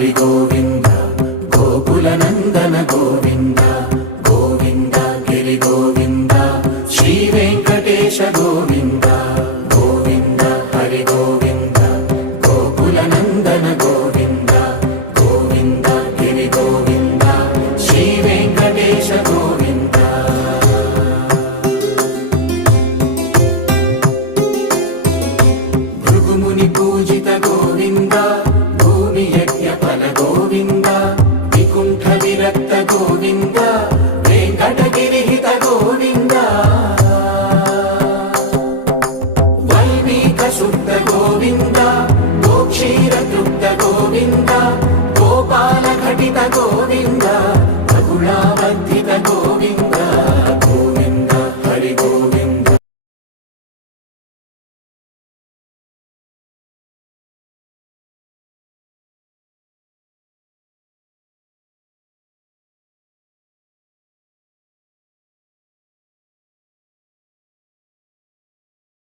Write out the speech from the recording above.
హరి గోవింద గోకుల నందన గోవింద గోవింద గిరి గోవింద శ్రీ వెంకటేశ గోవింద గోవింద హరి గోవింద గోకుల నందన గోవింద గోవింద గిరి గోవింద శ్రీ వెంకటేశ గోవింద భృగుముని పూజిత గోవింద భూమి యజ్ఞ ఫల గోవింద వికుంఠ విరక్త గోవింద వెంకటగిరిహిత గోవింద వైదిక శుద్ధ గోవింద గోక్షీర తృప్త గోవింద గోపాల ఘటిత గోవింద